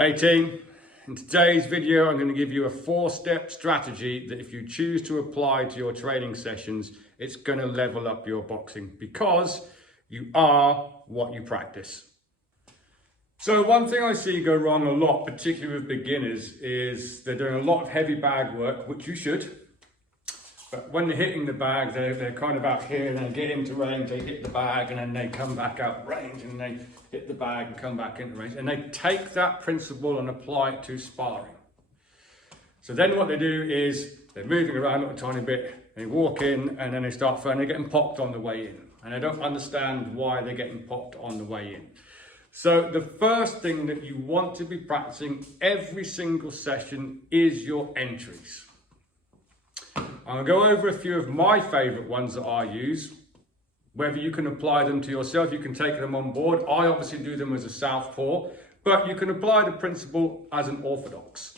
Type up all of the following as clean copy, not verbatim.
Hey team, in today's video I'm going to give you a 4-step strategy that if you choose to apply to your training sessions, it's going to level up your boxing because you are what you practice. So one thing I see go wrong a lot, particularly with beginners, is they're doing a lot of heavy bag work, which you should. But when they're hitting the bag, they're kind of out here, and then they get into range, they hit the bag, and then they come back out range, and they hit the bag and come back into range. And they take that principle and apply it to sparring. So then what they do is they're moving around a little tiny bit, they walk in, and then they start throwing, they're getting popped on the way in. And they don't understand why they're getting popped on the way in. So the first thing that you want to be practicing every single session is your entries. I'll go over a few of my favourite ones that I use. Whether you can apply them to yourself, you can take them on board. I obviously do them as a southpaw, but you can apply the principle as an orthodox.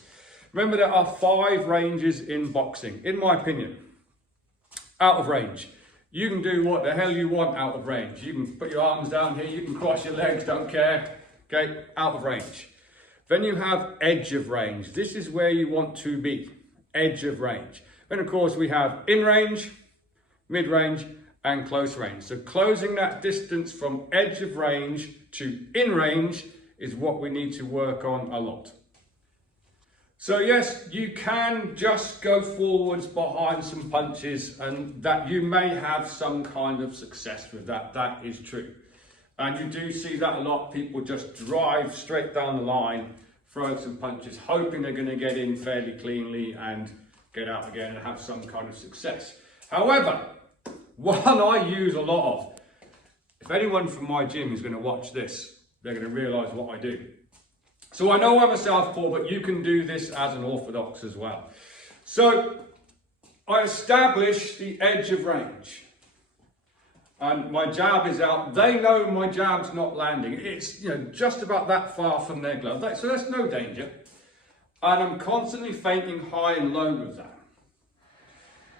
Remember, there are 5 ranges in boxing, in my opinion. Out of range. You can do what the hell you want out of range. You can put your arms down here, you can cross your legs, don't care. Okay, out of range. Then you have edge of range. This is where you want to be, edge of range. Then of course we have in range, mid range and close range. So closing that distance from edge of range to in range is what we need to work on a lot. So yes, you can just go forwards behind some punches and that you may have some kind of success with that. That is true. And you do see that a lot. People just drive straight down the line, throwing some punches, hoping they're going to get in fairly cleanly and get out again and have some kind of success. However, one I use a lot of, if anyone from my gym is going to watch this, they're going to realise what I do. So I know I'm a southpaw, but you can do this as an orthodox as well. So I establish the edge of range. And my jab is out. They know my jab's not landing. It's just about that far from their glove. So there's no danger. And I'm constantly feinting high and low with that.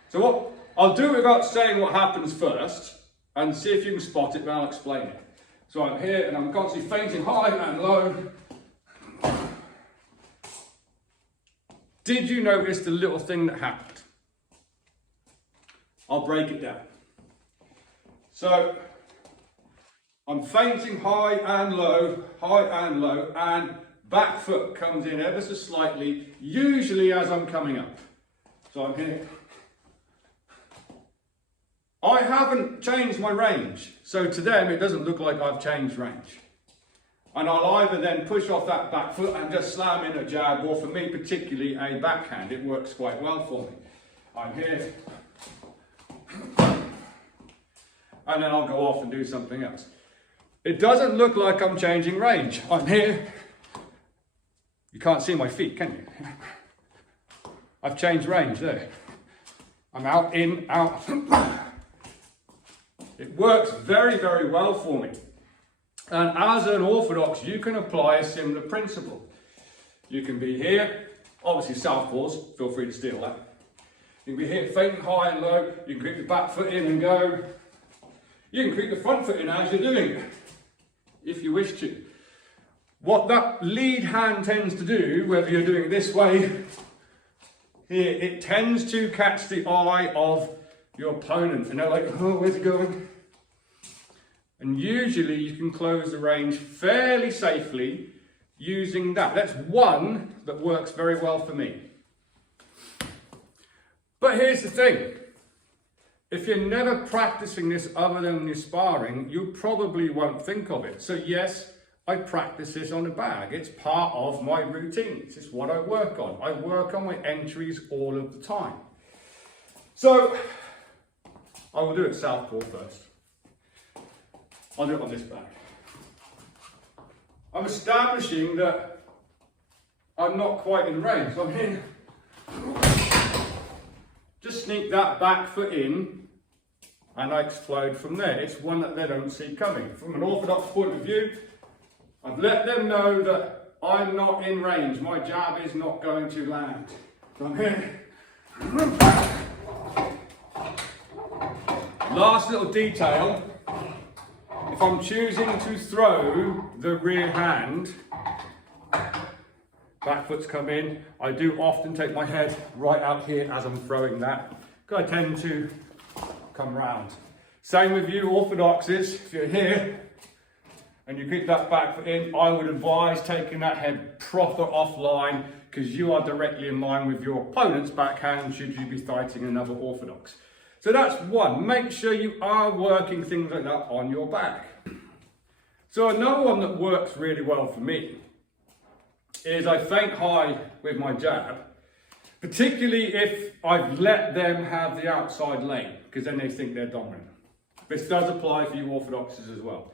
So what I'll do without saying what happens first, and see if you can spot it, then I'll explain it. So I'm here and I'm constantly feinting high and low. Did you notice the little thing that happened? I'll break it down. So I'm feinting high and low, and back foot comes in ever so slightly, usually as I'm coming up. So I'm here. I haven't changed my range. So to them, it doesn't look like I've changed range. And I'll either then push off that back foot and just slam in a jab, or for me particularly, a backhand. It works quite well for me. I'm here. And then I'll go off and do something else. It doesn't look like I'm changing range. I'm here. You can't see my feet, can you? I've changed range there. I'm out, in, out. It works very, very well for me. And as an orthodox, you can apply a similar principle. You can be here, obviously southpaws, feel free to steal that. You can be here feinting high and low. You can creep the back foot in and go. You can creep the front foot in as you're doing it, if you wish to. What that lead hand tends to do, whether you're doing it this way, here, it tends to catch the eye of your opponent. And they're like, oh, where's it going? And usually you can close the range fairly safely using that. That's one that works very well for me. But here's the thing. If you're never practicing this other than your sparring, you probably won't think of it. So yes, I practice this on a bag. It's part of my routines. It's what I work on. I work on my entries all of the time. So I will do it southpaw first. I'll do it on this bag. I'm establishing that I'm not quite in range. So I'm here. Just sneak that back foot in and I explode from there. It's one that they don't see coming. From an orthodox point of view, I've let them know that I'm not in range. My jab is not going to land. So I'm here. Last little detail. If I'm choosing to throw the rear hand, back foot's come in. I do often take my head right out here as I'm throwing that, because I tend to come round. Same with you orthodoxes, if you're here and you keep that back foot in, I would advise taking that head proper offline, because you are directly in line with your opponent's backhand should you be fighting another orthodox. So that's one, make sure you are working things like that on your back. So another one that works really well for me is I feint high with my jab, particularly if I've let them have the outside lane, because then they think they're dominant. This does apply for you orthodoxes as well.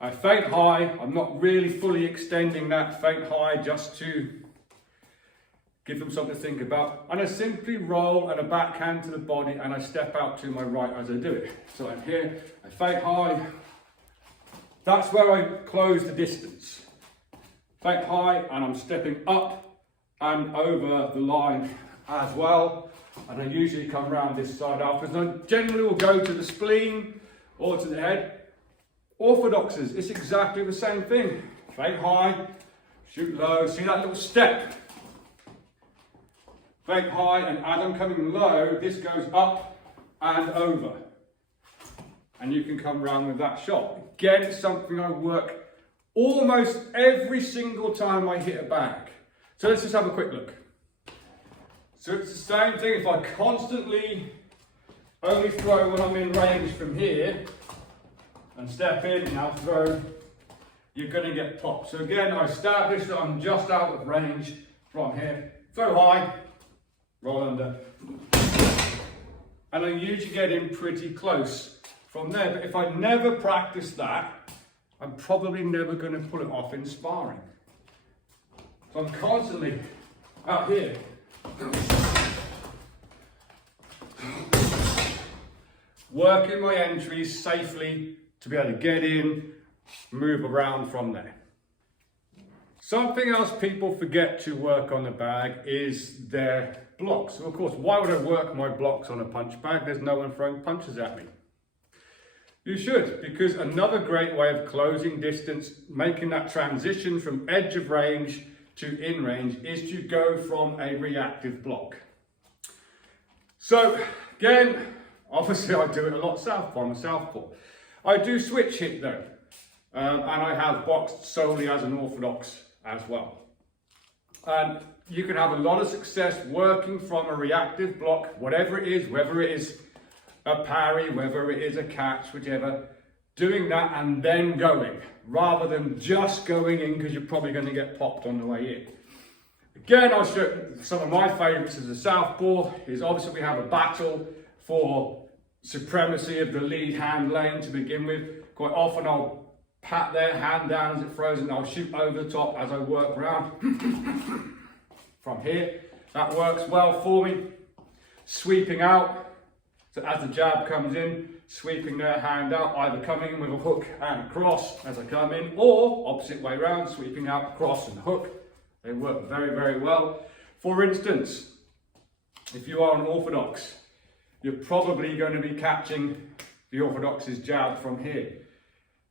I feint high, I'm not really fully extending that feint high just to give them something to think about. And I simply roll and a backhand to the body and I step out to my right as I do it. So I'm here, I feint high. That's where I close the distance. Feint high and I'm stepping up and over the line as well. And I usually come around this side afterwards. And I generally will go to the spleen or to the head. Orthodoxes, it's exactly the same thing. Feint high, shoot low, see that little step. Feint high, and as I'm coming low, this goes up and over. And you can come around with that shot. Again, it's something I work almost every single time I hit a bag. So let's just have a quick look. So it's the same thing, if I constantly only throw when I'm in range from here, and step in, now throw, you're going to get popped. So again, I establish that I'm just out of range from here. Throw high, roll under. And I usually get in pretty close from there. But if I never practice that, I'm probably never going to pull it off in sparring. So I'm constantly out here. Working my entries safely to be able to get in, move around from there. Something else people forget to work on the bag is their blocks. So of course, why would I work my blocks on a punch bag? There's no one throwing punches at me. You should, because another great way of closing distance, making that transition from edge of range to in range, is to go from a reactive block. So again, obviously I do it a lot southpaw, I'm a southpaw. I do switch hit though, and I have boxed solely as an orthodox as well. And you can have a lot of success working from a reactive block, whatever it is, whether it is a parry, whether it is a catch, whichever, doing that and then going, rather than just going in because you're probably going to get popped on the way in. Again, I'll show some of my favourites as a southpaw, is obviously we have a battle for supremacy of the lead hand lane to begin with. Quite often I'll pat their hand down as it throws and I'll shoot over the top as I work around from here. That works well for me. Sweeping out, so as the jab comes in, sweeping their hand out, either coming in with a hook and a cross as I come in, or opposite way around, sweeping out, cross and hook. They work very, very well. For instance, if you are an orthodox, you're probably going to be catching the orthodox's jab from here.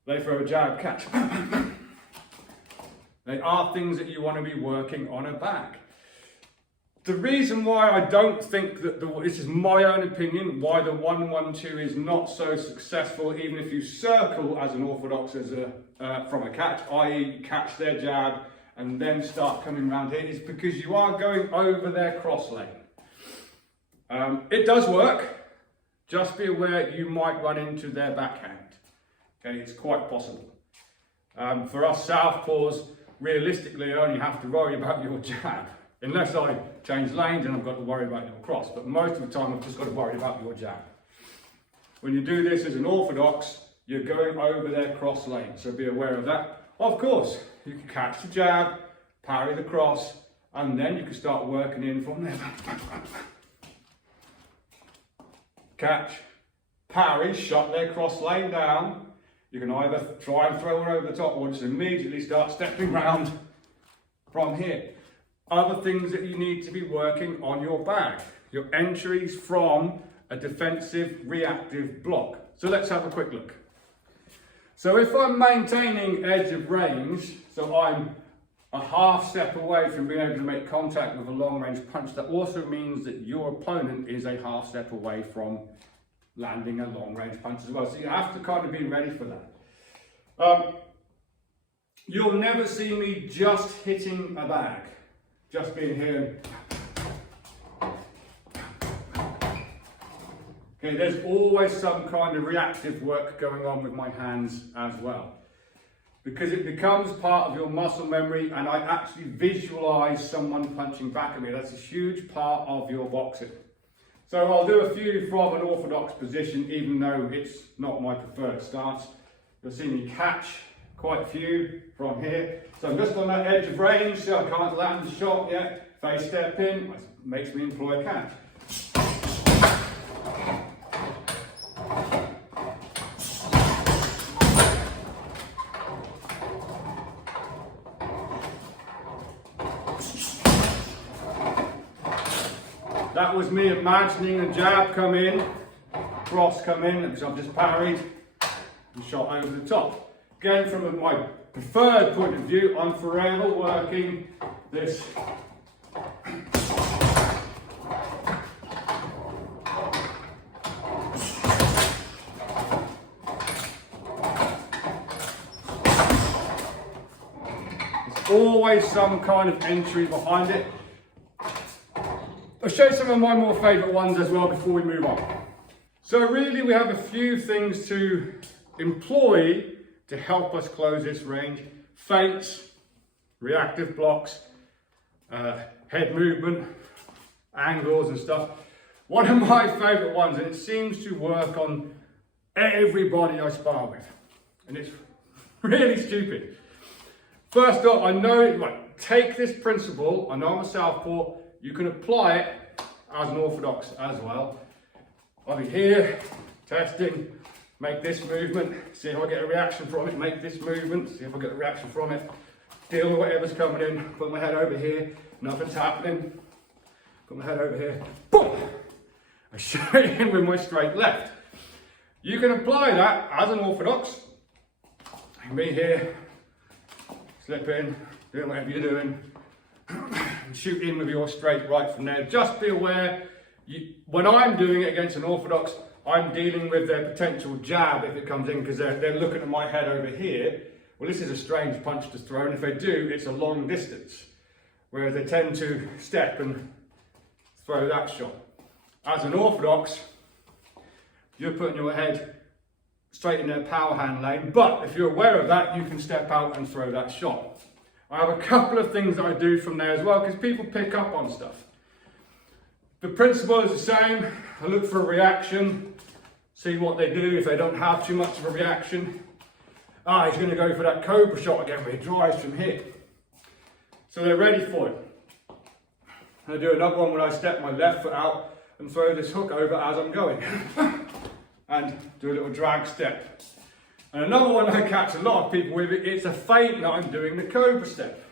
They throw a jab, catch. They are things that you want to be working on a back. The reason why I don't think that, this is my own opinion, why the 1-1-2 is not so successful, even if you circle as an orthodox as from a catch, i.e. catch their jab and then start coming around here, is because you are going over their cross lane. It does work, just be aware you might run into their backhand. Okay, it's quite possible. For us southpaws, realistically, I only have to worry about your jab, unless I change lanes and I've got to worry about your cross, but most of the time I've just got to worry about your jab. When you do this as an orthodox, you're going over their cross lane, so be aware of that. Of course, you can catch the jab, parry the cross, and then you can start working in from there. Catch, parry, shut their cross lane down. You can either try and throw her over the top or just immediately start stepping round from here. Other things that you need to be working on your bag. Your entries from a defensive reactive block. So let's have a quick look. So if I'm maintaining edge of range, so I'm a half step away from being able to make contact with a long range punch, that also means that your opponent is a half step away from landing a long range punch as well. So you have to kind of be ready for that. You'll never see me just hitting a bag, just being here. Okay, there's always some kind of reactive work going on with my hands as well, because it becomes part of your muscle memory, and I actually visualize someone punching back at me. That's a huge part of your boxing. So I'll do a few from an orthodox position, even though it's not my preferred stance. You'll see me catch quite a few from here. So I'm just on that edge of range, so I can't land the shot yet. If I step in, it makes me employ a catch. That was me imagining a jab come in, cross come in, which I've just parried and shot over the top. Again, from my preferred point of view, I'm forever working this. There's always some kind of entry behind it. I'll show you some of my more favourite ones as well before we move on. So really we have a few things to employ to help us close this range. Feints, reactive blocks, head movement, angles and stuff. One of my favourite ones, and it seems to work on everybody I spar with, and it's really stupid. First off, I know it, like, take this principle, I know I'm a southpaw, you can apply it as an orthodox as well. I'll be here, testing, make this movement, see if I get a reaction from it, make this movement, see if I get a reaction from it, deal with whatever's coming in, put my head over here, nothing's happening, put my head over here, boom! I shoot it in with my straight left. You can apply that as an orthodox. You can be here, slip in, doing whatever you're doing, and shoot in with your straight right from there. Just be aware, when I'm doing it against an orthodox, I'm dealing with their potential jab if it comes in, because they're looking at my head over here. Well, this is a strange punch to throw, and if they do, it's a long distance. Whereas they tend to step and throw that shot. As an orthodox, you're putting your head straight in their power hand lane, but if you're aware of that, you can step out and throw that shot. I have a couple of things that I do from there as well, because people pick up on stuff. The principle is the same. I look for a reaction, see what they do. If they don't have too much of a reaction, he's going to go for that cobra shot again, where he drives from here. So they're ready for it. I do another one when I step my left foot out and throw this hook over as I'm going. And do a little drag step. And another one I catch a lot of people with, it's a feint that I'm doing the cobra step.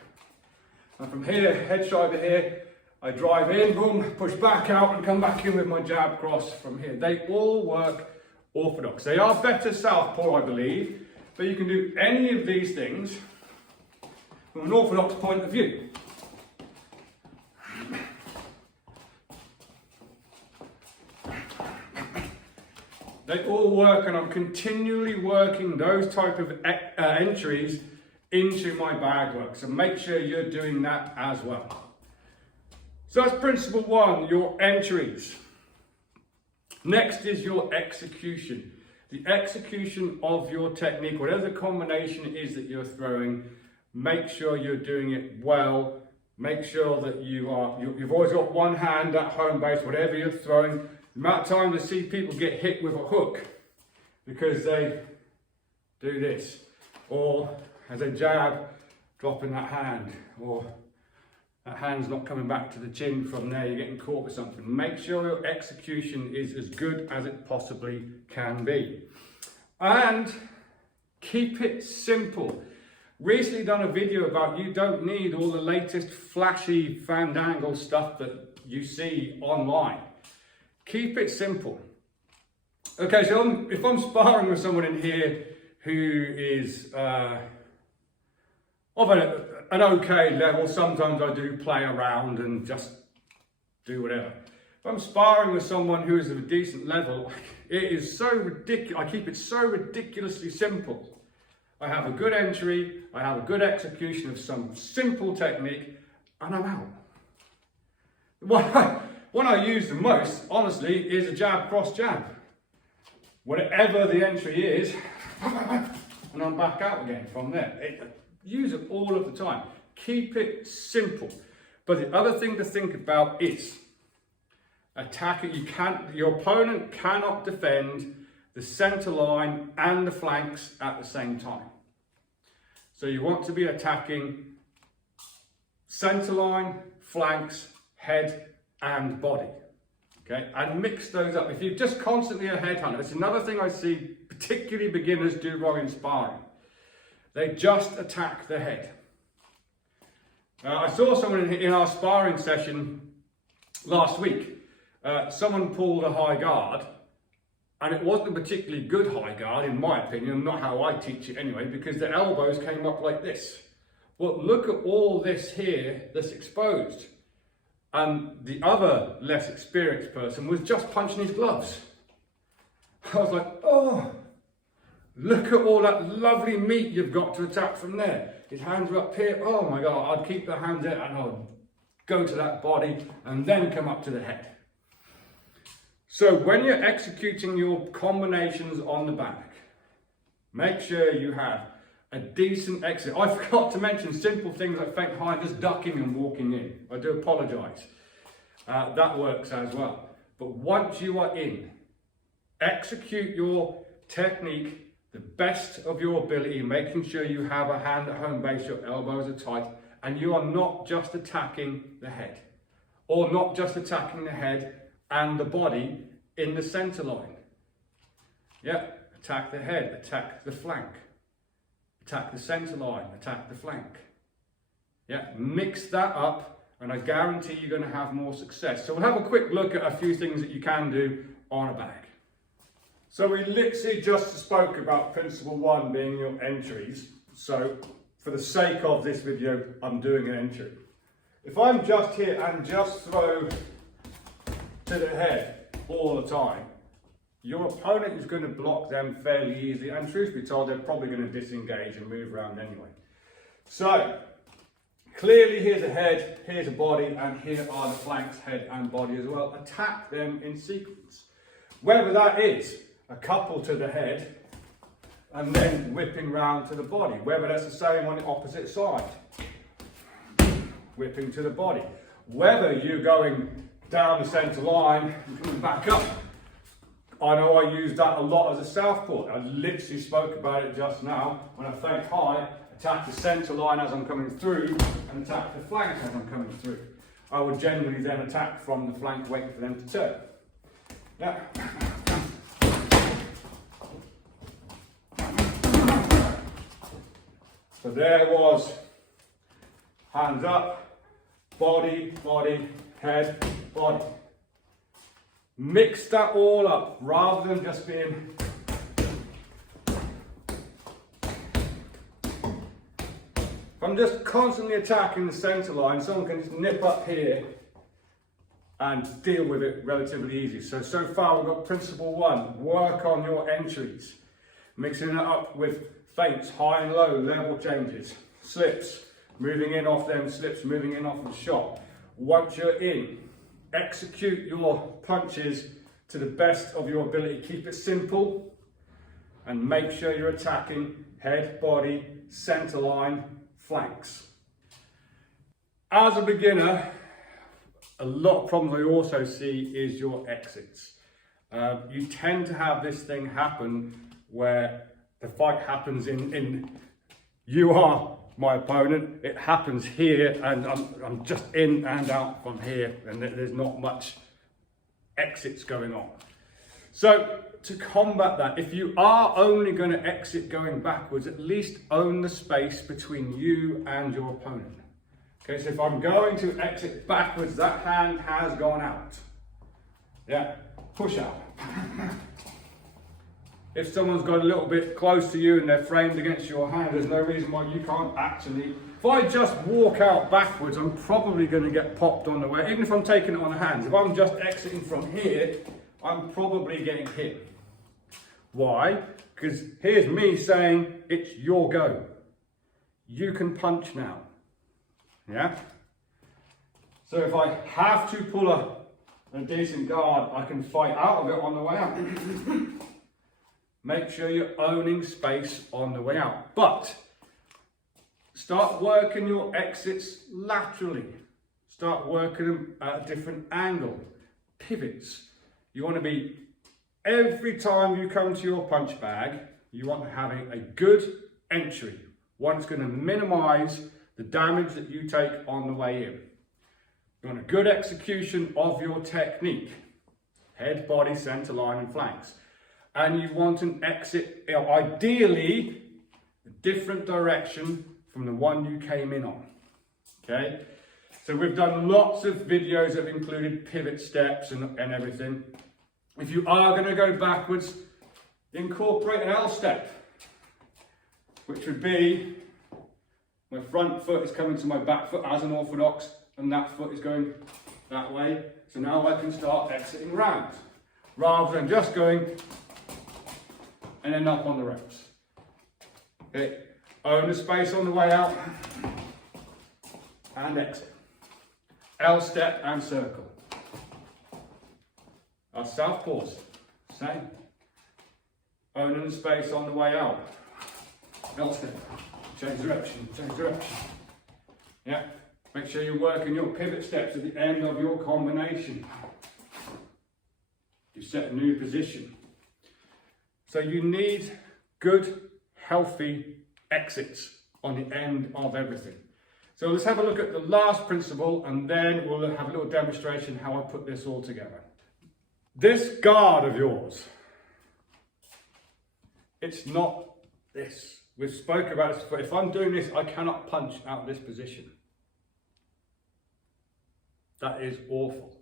And from here, head shot over here, I drive in, boom, push back out and come back in with my jab cross from here. They all work orthodox. They are better southpaw, I believe, but you can do any of these things from an orthodox point of view. They all work, and I'm continually working those type of entries into my bag work. So make sure you're doing that as well. So that's principle one, your entries. Next is your execution. The execution of your technique, whatever the combination it is that you're throwing, make sure you're doing it well. Make sure that you've always got one hand at home base, whatever you're throwing. The amount of times I see people get hit with a hook because they do this, or as a jab, dropping that hand, or that hand's not coming back to the chin from there, you're getting caught with something. Make sure your execution is as good as it possibly can be. And keep it simple. Recently done a video about you don't need all the latest flashy fandangle stuff that you see online. Keep it simple. Okay, so if I'm sparring with someone in here who is of a an okay level. Sometimes I do play around and just do whatever. If I'm sparring with someone who is at a decent level, it is so ridiculous. I keep it so ridiculously simple. I have a good entry, I have a good execution of some simple technique, and I'm out. What I use the most, honestly, is a jab, cross jab. Whatever the entry is, and I'm back out again from there. Use it all of the time. Keep it simple. But the other thing to think about is attacking. Your opponent cannot defend the center line and the flanks at the same time. So you want to be attacking center line, flanks, head and body. Okay, and mix those up. If you're just constantly a headhunter, it's another thing I see particularly beginners do wrong in sparring. They just attack the head. I saw someone in our sparring session last week. Someone pulled a high guard, and it wasn't a particularly good high guard, in my opinion, not how I teach it anyway, because the elbows came up like this. Well, look at all this here that's exposed. And the other less experienced person was just punching his gloves. I was like, oh, look at all that lovely meat you've got to attack from there. His hands are up here. Oh my God, I'd keep the hands there and I'd go to that body and then come up to the head. So when you're executing your combinations on the back, make sure you have a decent exit. I forgot to mention simple things like feint high, just ducking and walking in. I do apologise. That works as well. But once you are in, execute your technique the best of your ability, making sure you have a hand at home base, your elbows are tight, and you are not just attacking the head, or not just attacking the head and the body in the center line. Yeah, attack the head, attack the flank, attack the center line, attack the flank. Yeah, mix that up, and I guarantee you're going to have more success. So we'll have a quick look at a few things that you can do on a bag. So we literally just spoke about principle 1 being your entries. So for the sake of this video, I'm doing an entry. If I'm just here and just throw to the head all the time, your opponent is going to block them fairly easily, and truth be told, they're probably going to disengage and move around anyway. So clearly here's a head, here's a body, and here are the flanks, head and body as well. Attack them in sequence. Whether that is a couple to the head and then whipping round to the body, whether that's the same on the opposite side, whipping to the body, whether you're going down the centre line and coming back up. I know I use that a lot as a southpaw. I literally spoke about it just now. When I feint high, attack the centre line as I'm coming through and attack the flank as I'm coming through. I would generally then attack from the flank, waiting for them to turn. Now, so there was hands up, body, body, head, body. Mix that all up rather than just being if I'm just constantly attacking the centre line, someone can just nip up here and deal with it relatively easy. So far we've got principle 1, work on your entries. Mixing it up with feints, high and low, level changes, slips, moving in off them slips, moving in off the shot. Once you're in, execute your punches to the best of your ability. Keep it simple and make sure you're attacking head, body, center line, flanks. As a beginner, a lot of problems I also see is your exits. You tend to have this thing happen where the fight happens in you are my opponent, it happens here, and I'm just in and out from here, and there's not much exits going on. So to combat that, if you are only going to exit going backwards, at least own the space between you and your opponent. Okay, so if I'm going to exit backwards, that hand has gone out. Yeah, push out. If someone's got a little bit close to you and they're framed against your hand, there's no reason why you can't actually If I just walk out backwards, I'm probably going to get popped on the way, even if I'm taking it on the hands. If I'm just exiting from here, I'm probably getting hit. Why? Because here's me saying, it's your go. You can punch now. Yeah? So if I have to pull a decent guard, I can fight out of it on the way out. Make sure you're owning space on the way out. But start working your exits laterally. Start working them at a different angle. Pivots. You want to be, every time you come to your punch bag, you want to have a good entry. One that's going to minimize the damage that you take on the way in. You want a good execution of your technique. Head, body, center line and flanks. And you want an exit, ideally, a different direction from the one you came in on. Okay? So we've done lots of videos that have included pivot steps and everything. If you are going to go backwards, incorporate an L step, which would be my front foot is coming to my back foot as an orthodox, and that foot is going that way. So now I can start exiting round, rather than just going and then up on the ropes. Okay, own the space on the way out, and exit. L step and circle. Our southpaws, same. Owning the space on the way out. L step. Change direction, change direction. Yeah, make sure you're working your pivot steps at the end of your combination. You set a new position. So you need good, healthy exits on the end of everything. So let's have a look at the last principle, and then we'll have a little demonstration how I put this all together. This guard of yours, it's not this. We've spoken about this, but if I'm doing this, I cannot punch out of this position. That is awful.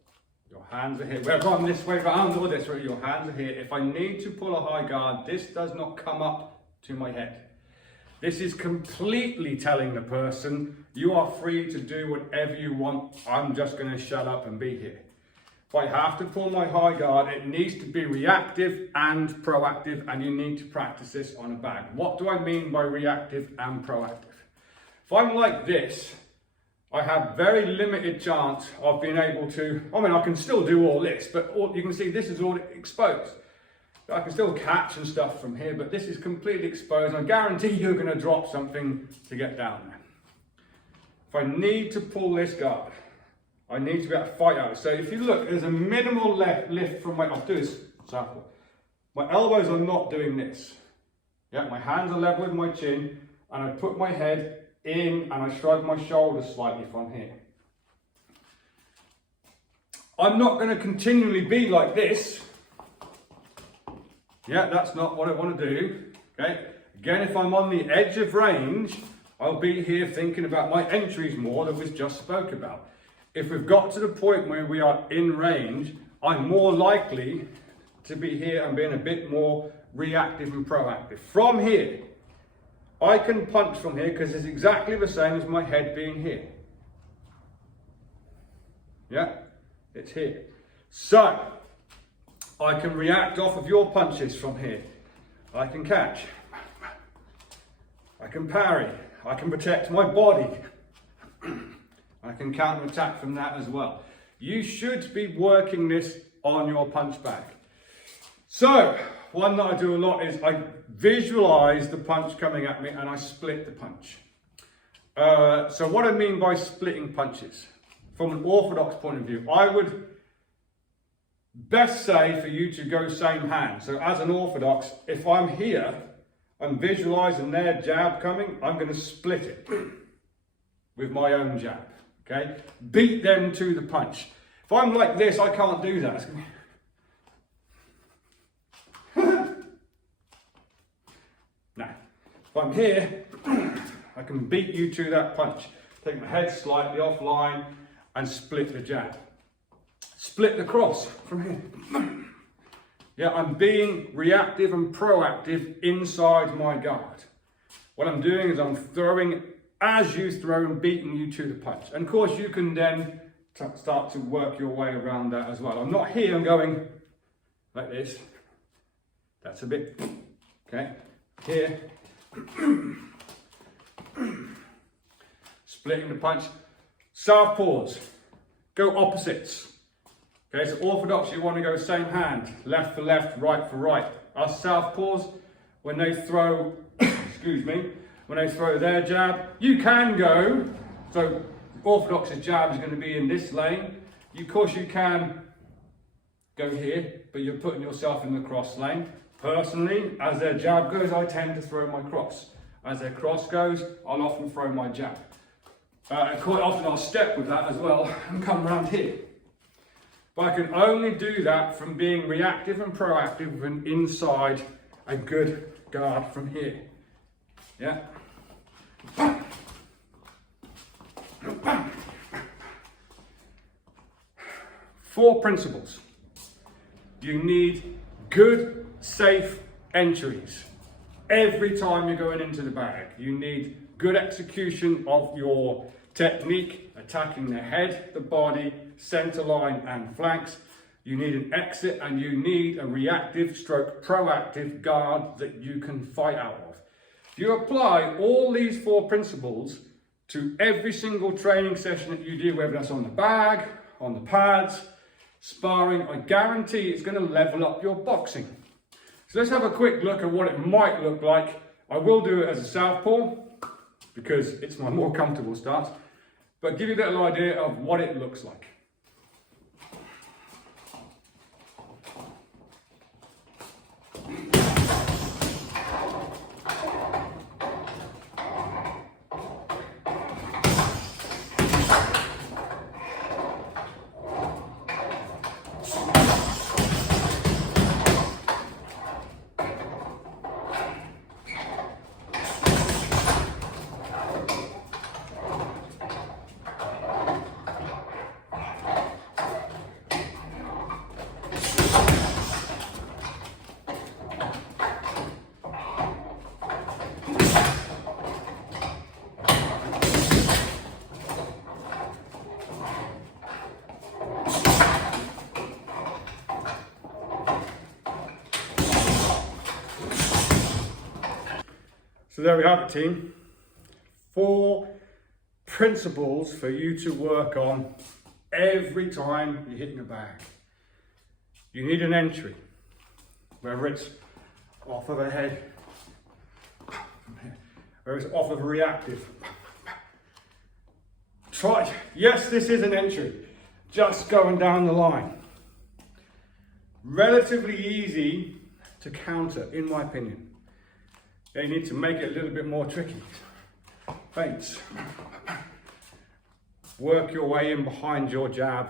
Your hands are here. Whether I'm this way around or this way, your hands are here. If I need to pull a high guard, this does not come up to my head. This is completely telling the person, you are free to do whatever you want. I'm just going to shut up and be here. If I have to pull my high guard, it needs to be reactive and proactive, and you need to practice this on a bag. What do I mean by reactive and proactive? If I'm like this, I have very limited chance of being able to, I can still do all this, but you can see this is all exposed. I can still catch and stuff from here, but this is completely exposed. I guarantee you're going to drop something to get down there. If I need to pull this guard, I need to be able to fight out. So if you look, there's a minimal lift from my, I'll do this example. My elbows are not doing this. Yeah, my hands are level with my chin, and I put my head in and I shrug my shoulders slightly from here. I'm not going to continually be like this. Yeah, that's not what I want to do. Okay. Again, if I'm on the edge of range, I'll be here thinking about my entries more than we've just spoke about. If we've got to the point where we are in range, I'm more likely to be here and being a bit more reactive and proactive. From here, I can punch from here because it's exactly the same as my head being here. Yeah, it's here. So, I can react off of your punches from here. I can catch. I can parry. I can protect my body. I can counter-attack from that as well. You should be working this on your punch bag. So, one that I do a lot is I visualize the punch coming at me and I split the punch. So what I mean by splitting punches, from an orthodox point of view, I would best say for you to go same hand. So as an orthodox, if I'm here, I'm visualizing their jab coming, I'm going to split it with my own jab. Okay, beat them to the punch. If I'm like this, I can't do that. It's gonna be... Now, if I'm here, I can beat you to that punch. Take my head slightly offline and split the jab. Split the cross from here. Yeah, I'm being reactive and proactive inside my guard. What I'm doing is I'm throwing as you throw and beating you to the punch. And of course you can then start to work your way around that as well. I'm not here and going like this. That's a bit, okay? Here. Splitting the punch. Southpaws. Go opposites. Okay, so orthodox, you want to go same hand. Left for left, right for right. Us southpaws, when they throw, excuse me, when they throw their jab, you can go, so orthodox's jab is going to be in this lane. Of course you can go here, but you're putting yourself in the cross lane. Personally, as their jab goes, I tend to throw my cross. As their cross goes, I'll often throw my jab. And quite often I'll step with that as well and come around here. But I can only do that from being reactive and proactive and inside a good guard from here. Yeah. Bam. Bam. 4 principles. You need good, safe entries. Every time you're going into the bag, you need good execution of your technique, attacking the head, the body, center line and flanks. You need an exit and you need a reactive stroke proactive guard that you can fight out of. If you apply all these 4 principles to every single training session that you do, whether that's on the bag, on the pads, sparring, I guarantee it's going to level up your boxing. So let's have a quick look at what it might look like. I will do it as a southpaw because it's my more comfortable stance, but give you a little idea of what it looks like. So there we have it, team. 4 principles for you to work on every time you're hitting a bag. You need an entry, whether it's off of a head, whether it's off of a reactive. Try, yes, this is an entry, just going down the line. Relatively easy to counter, in my opinion. You need to make it a little bit more tricky. Feints. Work your way in behind your jab.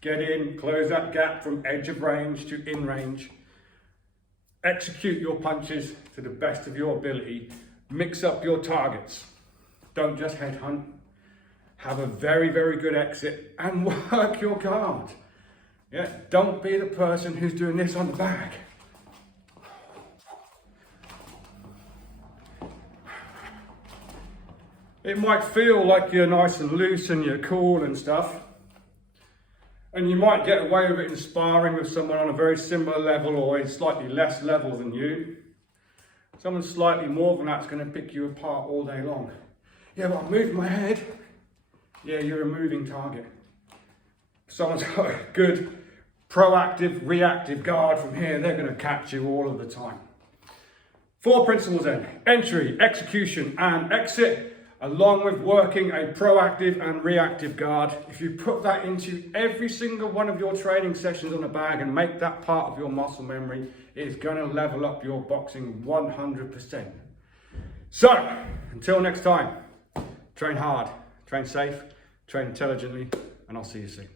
Get in, close that gap from edge of range to in range. Execute your punches to the best of your ability. Mix up your targets. Don't just headhunt. Have a very, very good exit and work your guard. Yeah, don't be the person who's doing this on the bag. It might feel like you're nice and loose and you're cool and stuff. And you might get away with it in sparring with someone on a very similar level or a slightly less level than you. Someone slightly more than that's going to pick you apart all day long. Yeah, but I'm moving my head. Yeah, you're a moving target. If someone's got a good proactive, reactive guard from here, they're going to catch you all of the time. 4 principles then. Entry, execution and exit. Along with working a proactive and reactive guard. If you put that into every single one of your training sessions on the bag and make that part of your muscle memory, it is going to level up your boxing 100%. So, until next time, train hard, train safe, train intelligently, and I'll see you soon.